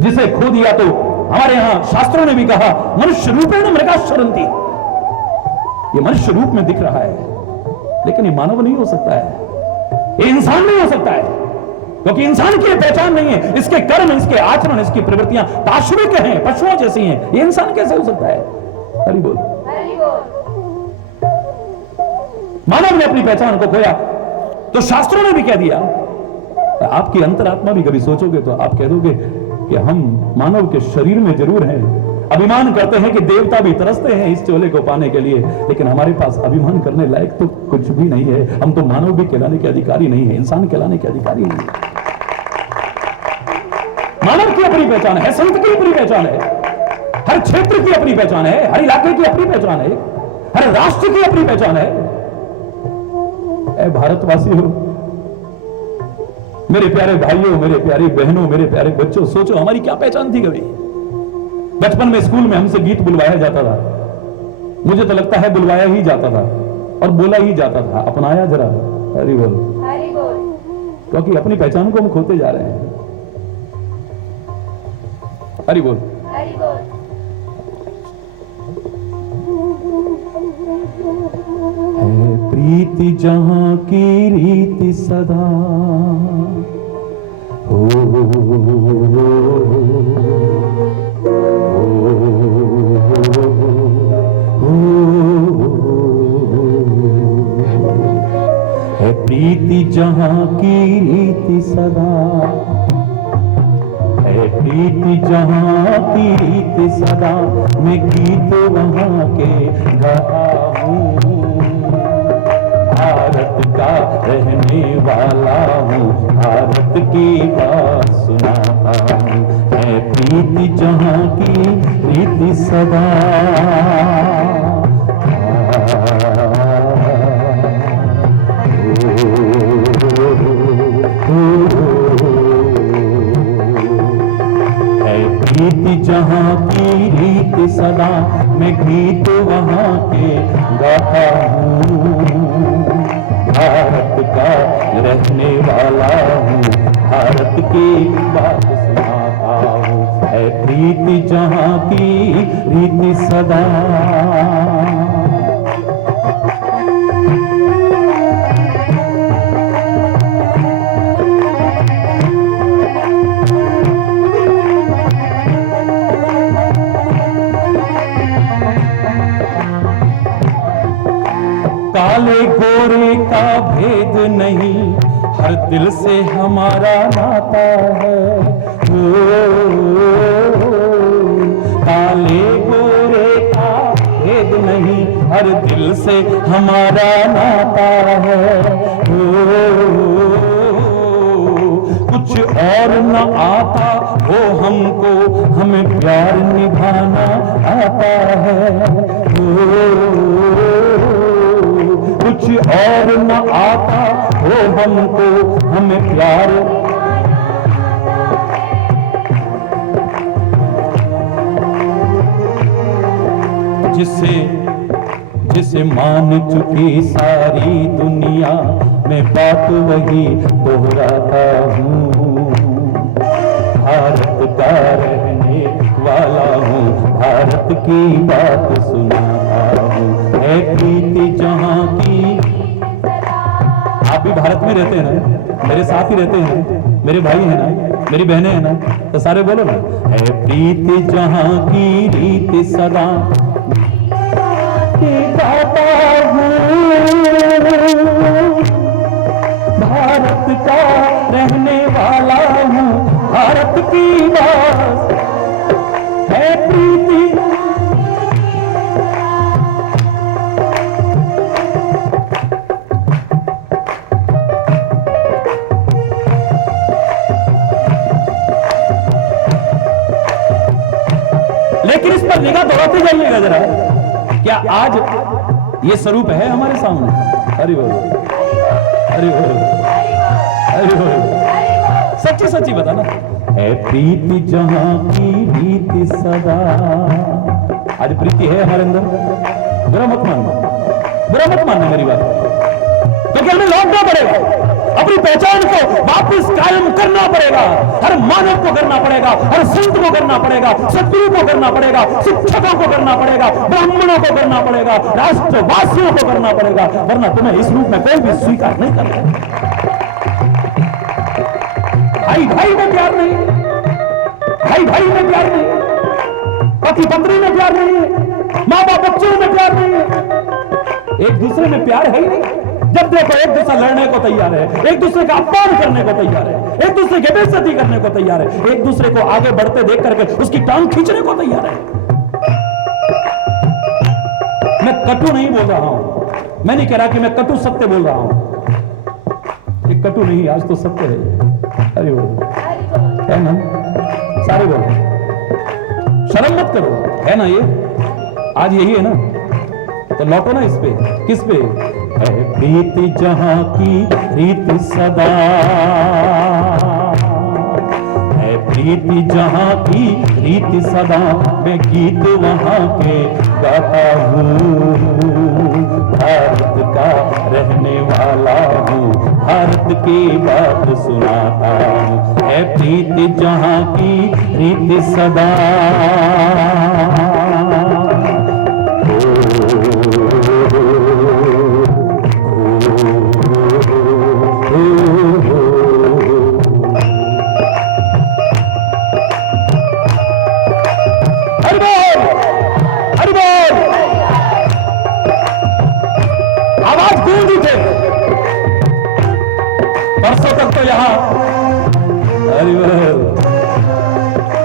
जिसे खो दिया तो हमारे यहां शास्त्रों ने भी कहा मनुष्य रूपेण मृगाश्चरन्ति, ये मनुष्य रूप में दिख रहा है लेकिन ये मानव नहीं हो सकता है, ये इंसान नहीं हो सकता है, क्योंकि इंसान की पहचान नहीं है। इसके कर्म, इसके आचरण, इसकी प्रवृत्तियां पाशविक हैं, पशुओं जैसी हैं। ये इंसान कैसे हो सकता है? हरि बोल। मानव ने अपनी पहचान को खोया तो शास्त्रों ने भी कह दिया। आपकी अंतरात्मा भी कभी सोचोगे तो आप कह दोगे कि हम मानव के शरीर में जरूर हैं, अभिमान करते हैं कि देवता भी तरसते हैं इस चोले को पाने के लिए, लेकिन हमारे पास अभिमान करने लायक तो कुछ भी नहीं है। हम तो मानव भी कहलाने के अधिकारी नहीं है, इंसान कहलाने के अधिकारी नहीं है। मानव की अपनी पहचान है, संत की अपनी पहचान है, हर क्षेत्र की अपनी पहचान है, हर इलाके की अपनी पहचान है, हर राष्ट्र की अपनी पहचान है। ऐ भारतवासी हो, मेरे प्यारे भाइयों, मेरे प्यारी बहनों, मेरे प्यारे बच्चों, सोचो हमारी क्या पहचान थी। कभी बचपन में स्कूल में हमसे गीत बुलवाया जाता था, मुझे तो लगता है बुलवाया ही जाता था और बोला ही जाता था, अपनाया जरा, हरि बोल, क्योंकि अपनी पहचान को हम खोते जा रहे हैं। हरि बोल। है प्रीति जहां की रीति सदा हो, है प्रीति जहां की रीति सदा, है प्रीति जहां की रीति सदा, मैं गीत वहां के गाता हूँ, भारत का रहने वाला हूँ, भारत की बात सुनाता हूँ, है प्रीति जहां की रीति सदा। प्रीति जहां की रीत सदा, मैं गीत वहां के गाता हूँ, भारत का रहने वाला हूँ, भारत की बात सुनाता हूँ, है प्रीति जहां की रीति सदा। काले गोरे का भेद नहीं, हर दिल से हमारा नाता है, काले गोरे का भेद नहीं, हर दिल से हमारा नाता है, कुछ और न आता हो हमको, हमें प्यार निभाना आता है, कुछ और न आता हो हमको, हमें प्यार जिसे जिसे मान चुकी सारी दुनिया, मैं बात वही दोहराता हूँ, भारत का रहने वाला हूँ, भारत की बात सुनाता हूँ, है प्रीति जहां की। आप भी भारत में रहते हैं ना, मेरे साथ ही रहते हैं, मेरे भाई हैं ना, मेरी बहनें हैं ना, तो सारे बोलो ना, है प्रीति जहां की रीति सदा, गाता हूँ, भारत का रहने वाला हूँ, भारत की बात है प्रीति। लेकिन इस पर निगाह दौड़ाते जाइएगा जरा, क्या आज ये स्वरूप है हमारे सामने? हरि बोल, हरि बोल, हरि बोल, सच्ची सच्ची बताना, है प्रीति जहां की रीति सदा। आज प्रीति है हमारे अंदर, बुरा मत मानना, बुरा मत मानना मेरी बात, क्योंकि हमें लौटना पड़ेगा, अपनी पहचान को वापस कायम करना पड़ेगा, हर मानव को करना पड़ेगा, हर संत को करना पड़ेगा, सतगुरु को करना पड़ेगा, शिक्षकों को करना पड़ेगा, ब्राह्मणों को करना पड़ेगा, राष्ट्रवासियों को करना पड़ेगा, वरना तुम्हें इस रूप में कोई भी स्वीकार नहीं करेगा। भाई भाई में प्यार नहीं, भाई भाई में प्यार नहीं, पति पत्नी में प्यार नहीं है, माँ बाप बच्चों में प्यार नहीं है, एक दूसरे में प्यार है ही नहीं। जब देखो एक दूसरा लड़ने को तैयार है, एक दूसरे का अपमान करने को तैयार है, एक दूसरे की बेइज्जती करने को तैयार है, एक दूसरे को आगे बढ़ते देख करके उसकी टांग खींचने को तैयार है। मैं कटु नहीं बोल रहा हूं, मैं नहीं कह रहा कि मैं कटु सत्य बोल रहा हूं, ये कटु नहीं, आज तो सत्य है। अरे बोल है ना, सारे बोलो, शर्म मत करो, है ना, ये आज यही है ना, तो लौटो ना इस पे, किस पे, है प्रीत जहां की रीत सदा, है प्रीत जहां की रीत सदा, मैं गीत वहां के गाता हूँ। भारत का रहने वाला हूँ, भारत की बात सुनाता हूँ। है प्रीत जहां की रीत सदा। आवाज गूंज उठे। परसों तक तो यहां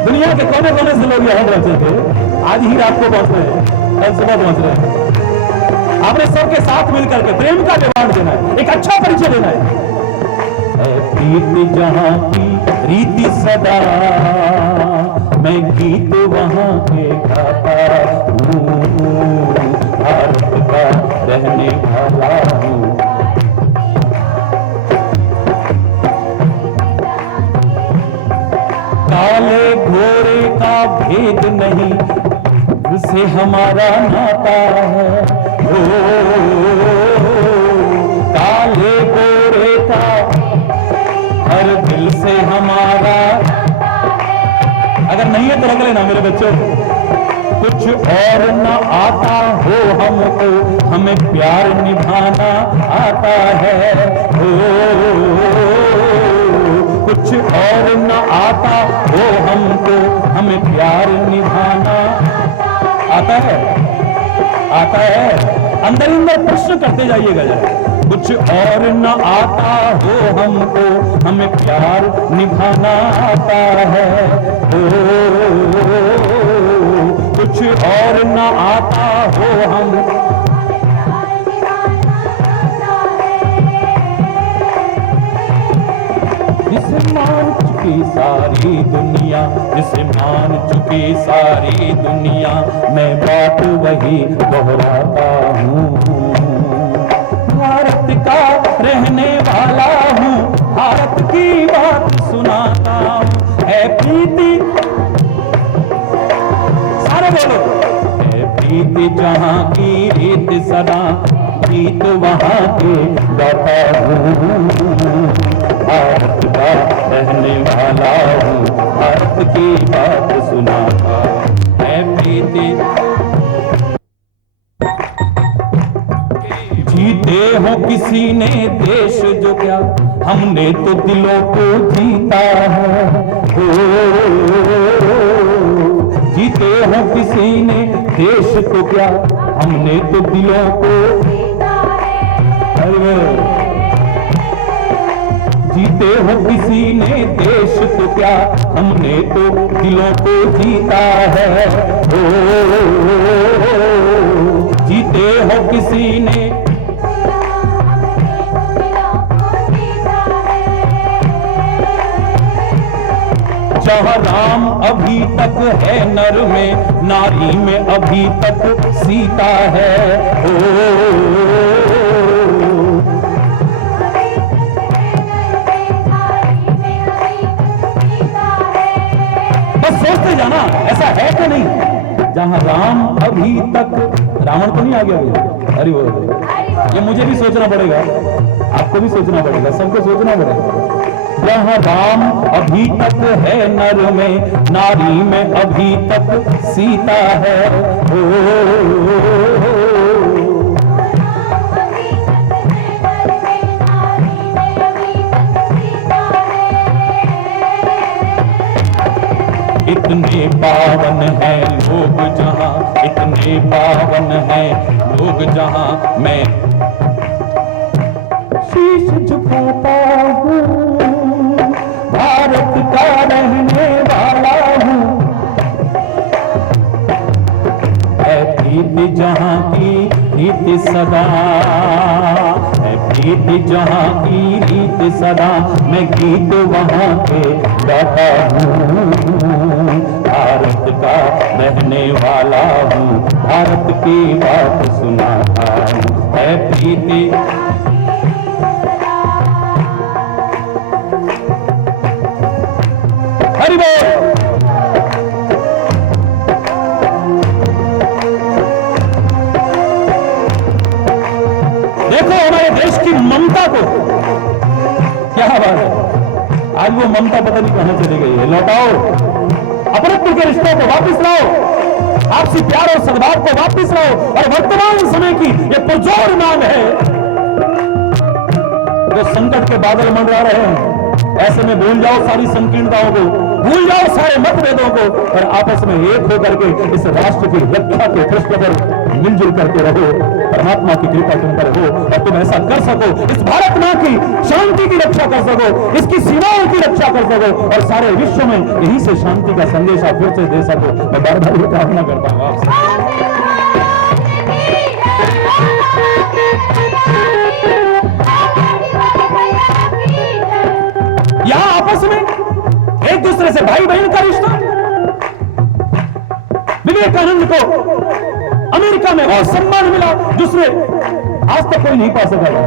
दुनिया के कोने कोने से लोग यहां पहुंचे थे, आज ही रात को पहुंच रहे हैं, कल सुबह पहुंच रहे हैं। आपने सबके साथ मिलकर के प्रेम का डिमांड देना है, एक अच्छा परिचय देना है। प्रीत जहां की रीति सदा, मैं गीत वहां के गाता हूँ। भारत का रहने वाला हूँ। काले घोरे का भेद नहीं, उससे हमारा नाता है। ओ काले घोरे का हर दिल से हमारा, अगर नहीं है तो रख लेना मेरे बच्चों। कुछ और न आता हो हमको, हमें प्यार निभाना आता है। ओ कुछ और न आता हो हमको, हमें प्यार निभाना आता है, आता है। अंदर अंदर प्रश्न करते जाइएगा जरा। कुछ और न आता हो हमको, हमें प्यार निभाना आता है। ओ कुछ और न आता हो हम, जिसे मान चुकी सारी दुनिया, जिसे मान चुकी सारी दुनिया, मैं बात वही दोहराता हूँ। भारत का रहने वाला हूँ, भारत की बात सुनाता हूँ। है प्रीति, सारे बोलो। है प्रीति जहां की रीत सदा, गीत वहां के गाता हूँ। भारत का रहने वाला हूँ, भारत की बात सुनाता है प्रीति। जीते हो किसी ने देश जो क्या, हमने तो दिलों को जीता है। जीते हो किसी ने देश तो क्या, हमने तो दिलों को जीते हो किसी ने देश तो क्या, हमने तो दिलों को जीता है। ओ जीते हो किसी ने, जहाँ राम अभी तक है नर में, नारी में अभी तक सीता है। ओ बस सोचते जाना ऐसा है कि नहीं। जहाँ राम अभी तक, रावण तो नहीं आ गया भैया, अरे वो ये मुझे भी सोचना पड़ेगा, आपको भी सोचना पड़ेगा, सबको सोचना पड़ेगा। जहाँ राम अभी तक है नर में, नारी में अभी तक सीता है। ओ इतने पावन है लोग जहाँ, इतने पावन है लोग जहाँ, मैं शीश झुकाता हूँ। भारत का रहने वाला हूँ। है प्रीत जहाँ की रीत सदा, है प्रीत जहाँ की रीत सदा, मैं गीत वहाँ के गाता हूँ। भारत का रहने वाला हूँ, भारत की बात सुनाता हूँ। है प्रीति। हरि बोल। देखो हमारे देश की ममता को, क्या बात है, आज वो ममता पता नहीं कहां चली गई है। लौटाओ, अपनत्व के रिश्तों को वापस लाओ, आपसी प्यार और सद्भाव को वापस लाओ। और वर्तमान समय की ये पुरजोर मांग है, जो संकट के बादल मंडरा रहे हैं, ऐसे में भूल जाओ सारी संकीर्णताओं को, भूल जाओ सारे मतभेदों को, और आपस में एक होकर के इस राष्ट्र की रक्षा के पृष्ठ पर मिलजुल करके रहो। परमात्मा की कृपा तुम पर हो और तुम ऐसा कर सको, इस भारत मां की शांति की रक्षा कर सको, इसकी सीमाओं की रक्षा कर सको, और सारे विश्व में यही से शांति का संदेश आप फिर से दे सको। मैं बार बार ये कामना करता हूं आपसे। यहां आपस में एक दूसरे से भाई बहन का रिश्ता, विवेकानंद को अमेरिका में बहुत सम्मान मिला, दूसरे आज तक कोई नहीं पा सका था।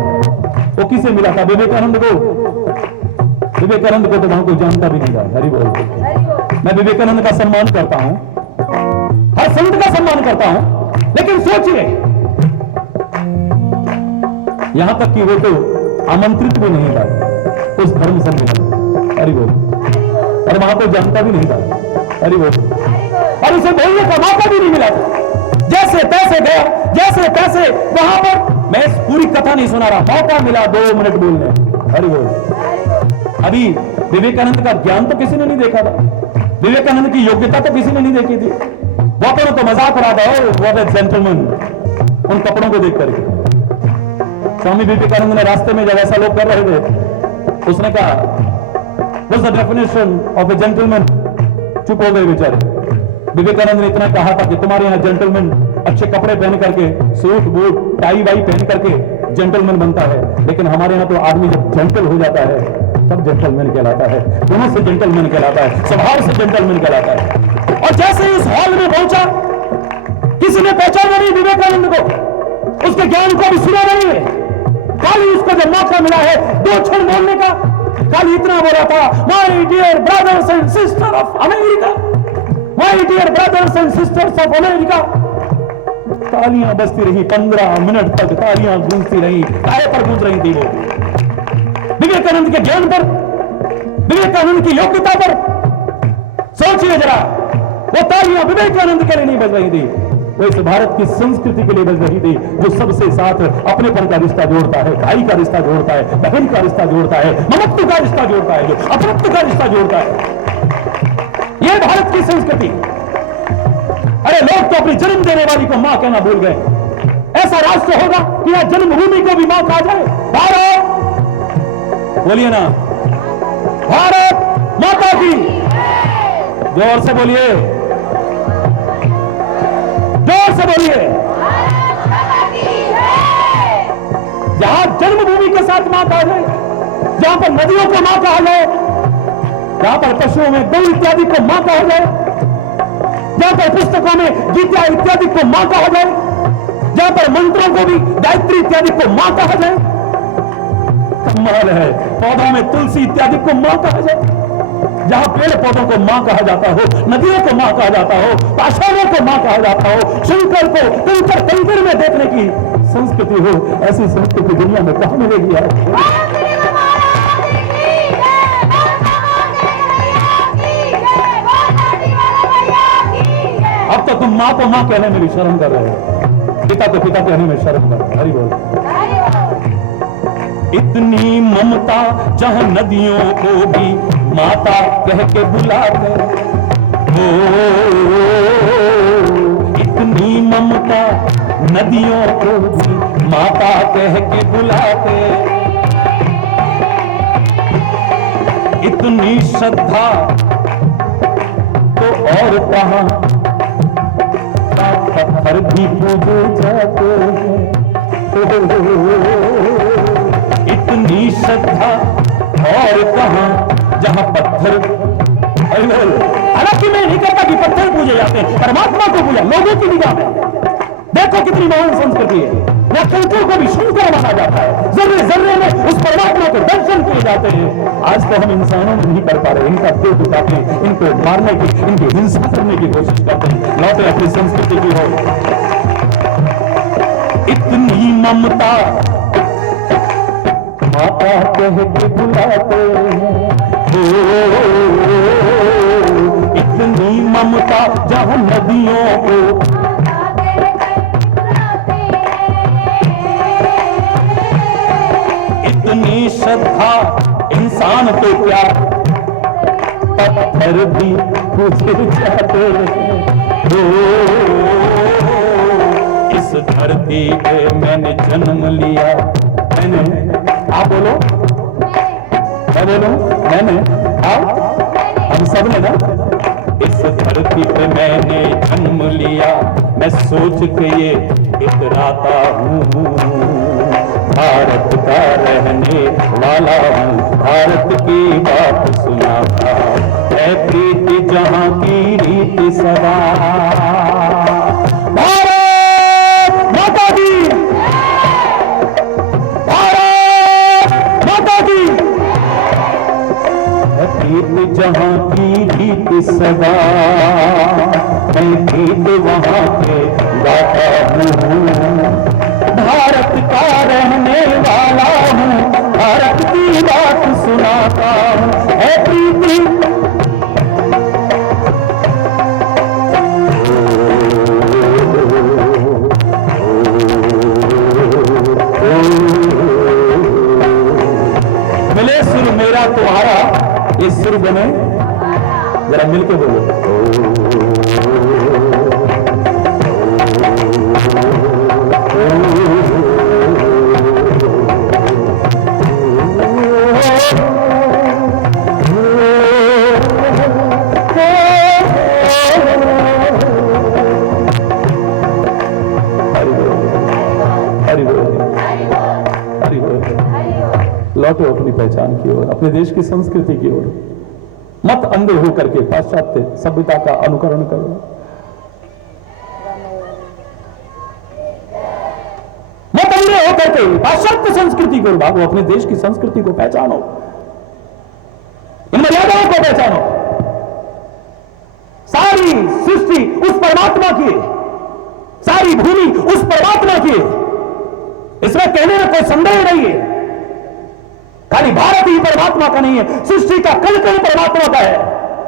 वो किसे मिला था? विवेकानंद को। विवेकानंद को तो वहां कोई जानता भी नहीं था। हरि बोल। मैं विवेकानंद का सम्मान करता हूं, हर संत का सम्मान करता हूं, लेकिन सोचिए यहां तक कि वो तो आमंत्रित भी नहीं था उस धर्म सम्मेलन। हरि बोल। और वहां कोई जानता भी नहीं था। हरि बोल। और उसे बोलने का मौका भी नहीं मिला था। जैसे तैसे गया, जैसे तैसे वहां पर, मैं पूरी कथा नहीं सुना रहा, मौका मिला 2 मिनट बोलने। हरि बोल। अभी विवेकानंद का ज्ञान तो किसी ने नहीं देखा था, विवेकानंद की योग्यता तो किसी ने नहीं देखी थी। वो तो मजाक उड़ा था, व्हाट अ जेंटलमैन, उन कपड़ों को देख करके। स्वामी विवेकानंद ने रास्ते में जब ऐसा लोग कर रहे थे, उसने कहा, what's the definition of A gentleman? चुप हो गए बेचारे। विवेकानंद ने इतना कहा था कि तुम्हारे यहाँ जेंटलमैन अच्छे कपड़े पहन करके, सूट बूट टाई वाई पहन करके जेंटलमैन बनता है, लेकिन हमारे यहाँ तो आदमी जब जेंटल हो जाता है तब जेंटलमैन कहलाता है, दोनों से जेंटलमैन कहलाता है, स्वभाव से जेंटलमैन कहलाता है। और जैसे इस हॉल में पहुंचा, किसी ने पहचाना नहीं विवेकानंद को, उसके ज्ञान को भी सुना नहीं है। खाली उसको जब मौका मिला है 2 क्षण बोलने का, खाली इतना बोला था, my dear brothers and sister of America, my dear brothers and sisters of America. तालियां बजती रही, 15 मिनट तक तालियां गूंजती रही। काहे पर गूंज रही थी वो? विवेकानंद के ज्ञान पर, विवेकानंद की योग्यता पर। सोचिए जरा, वो तालियां विवेकानंद के लिए नहीं बज रही थी, वो इस भारत की संस्कृति के लिए बज रही थी, जो सबसे साथ अपनेपन का रिश्ता जोड़ता है, भाई का रिश्ता जोड़ता है, बहन का रिश्ता जोड़ता है, ममत्व का रिश्ता जोड़ता है, जो अपनत्व का रिश्ता जोड़ता है। यह भारत की संस्कृति। अरे लोग तो अपनी जन्म देने वाली को मां कहना भूल गए। ऐसा राष्ट्र होगा कि यहां जन्मभूमि को भी मां कहा जाए। भारत, बोलिए ना, भारत माता की। जोर से बोलिए, जोर से बोलिए। जहां जन्मभूमि के साथ मां कहा जाए, जहां पर नदियों को मां कहा जाए, जहां पर पशुओं में गौ इत्यादि को मां कहा जाए, जहां पर पुस्तकों में गीता इत्यादि को मां कहा जाए, जहां पर मंत्रों को भी गायत्री इत्यादि को मां कहा जाए। कमाल है। पौधों में तुलसी इत्यादि को मां कहा जाए, जहां पेड़ पौधों को मां कहा जाता हो, नदियों को मां कहा जाता हो, पाषाणों को मां कहा जाता हो, शंकर को कंकर कंकर में देखने की संस्कृति हो, ऐसी संस्कृति दुनिया में कहां मिलेगी यार? अब तो तुम मां को मां कहने में भी शर्म कर रहे हो, पिता को पिता कहने में शर्म कर रहे हो। हरि बोल। इतनी ममता जहां नदियों को भी माता कह के बुलाते हो, इतनी ममता नदियों को भी माता कह के बुलाते, इतनी श्रद्धा तो और कहां पत्थर भी पूजे जाते हैं। इतनी श्रद्धा और कहां जहां पत्थर। हालांकि मैं नहीं कहता कि पत्थर पूजे जाते हैं, परमात्मा को पूजा लोगों की निगाह में। देखो कितनी महान संस्कृति है। या कंकर को भी शंकर माना जाता है, जर्रे जर्रे में उस परमात्मा के दर्शन किए जाते हैं। आज तो हम इंसानों में नहीं कर पा रहे, इनका दिल दुखाते हैं, इनको मारने की, इनकी हिंसा करने की कोशिश करते हैं। लौटे अपनी संस्कृति की हो। इतनी ममता माता कह के बुलाते हैं, इतनी ममता जहां नदियों को, इतनी श्रद्धा इंसान के क्या पत्थर भी गुजर जाते हैं। इस धरती पे मैंने जन्म लिया, मैंने, आप बोलो, मैं बोलूं, मैंने, आप, हम सब ने ना, इस धरती पे मैंने जन्म लिया, मैं सोच के ये इतराता हूँ, भारत का रहने वाला हूँ, भारत की बात सुनाता है प्रीति जहाँ की रीति सदा। भारत माता की, भारत माता की, प्रीति जहाँ की रीति सदा, मैं गीत वहाँ के गाता हूँ, भारत का रहने वाला हूँ, भारत की बात सुनाता हूँ, है प्रीति। मिले सुर मेरा तुम्हारा, ये सुर बने, जरा मिलके बोलो। लौटो अपनी पहचान की ओर, अपने देश की संस्कृति की ओर, मत अंधे होकर के पाश्चात्य सभ्यता का अनुकरण करो। मत अंधे होकर के पाश्चात्य संस्कृति को भागो, अपने देश की संस्कृति को पहचानो, इन मर्यादाओं को पहचानो। सारी सृष्टि उस परमात्मा की है, सारी भूमि उस परमात्मा की है, इसमें कहने में कोई संदेह नहीं है। खाली भारत ही परमात्मा का नहीं है, सृष्टि का कल कल परमात्मा का है।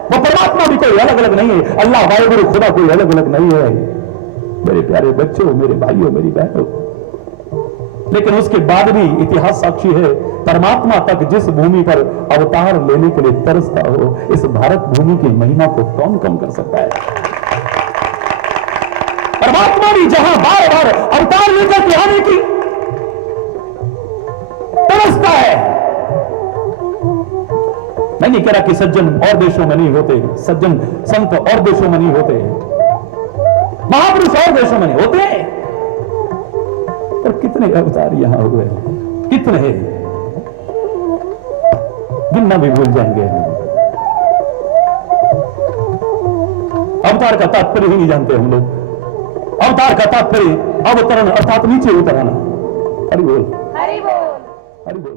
वो परमात्मा भी कोई अलग अलग नहीं है, अल्लाह वाहिगुरु खुदा कोई अलग अलग नहीं है। मेरे प्यारे बच्चों, मेरे भाइयों, मेरी बहनों, लेकिन उसके बाद भी इतिहास साक्षी है, परमात्मा तक जिस भूमि पर अवतार लेने के लिए तरसता हो, इस भारत भूमि की महिमा को कौन कम कर सकता है। परमात्मा भी जहां बार बार अवतार लेकर के आने की तरसता है। मैं नहीं कह रहा कि सज्जन और देशों में नहीं होते, सज्जन संत और देशों में नहीं होते, महापुरुष और देशों में नहीं होते, पर कितने अवतार यहां हुए, कितने हैं, गिनना भी भूल जाएंगे। अवतार का तात्पर्य ही नहीं जानते हम लोग। अवतार का तात्पर्य अवतरण अर्थात नीचे उतरना। हरि बोल, हरि बोल, हरि बोल।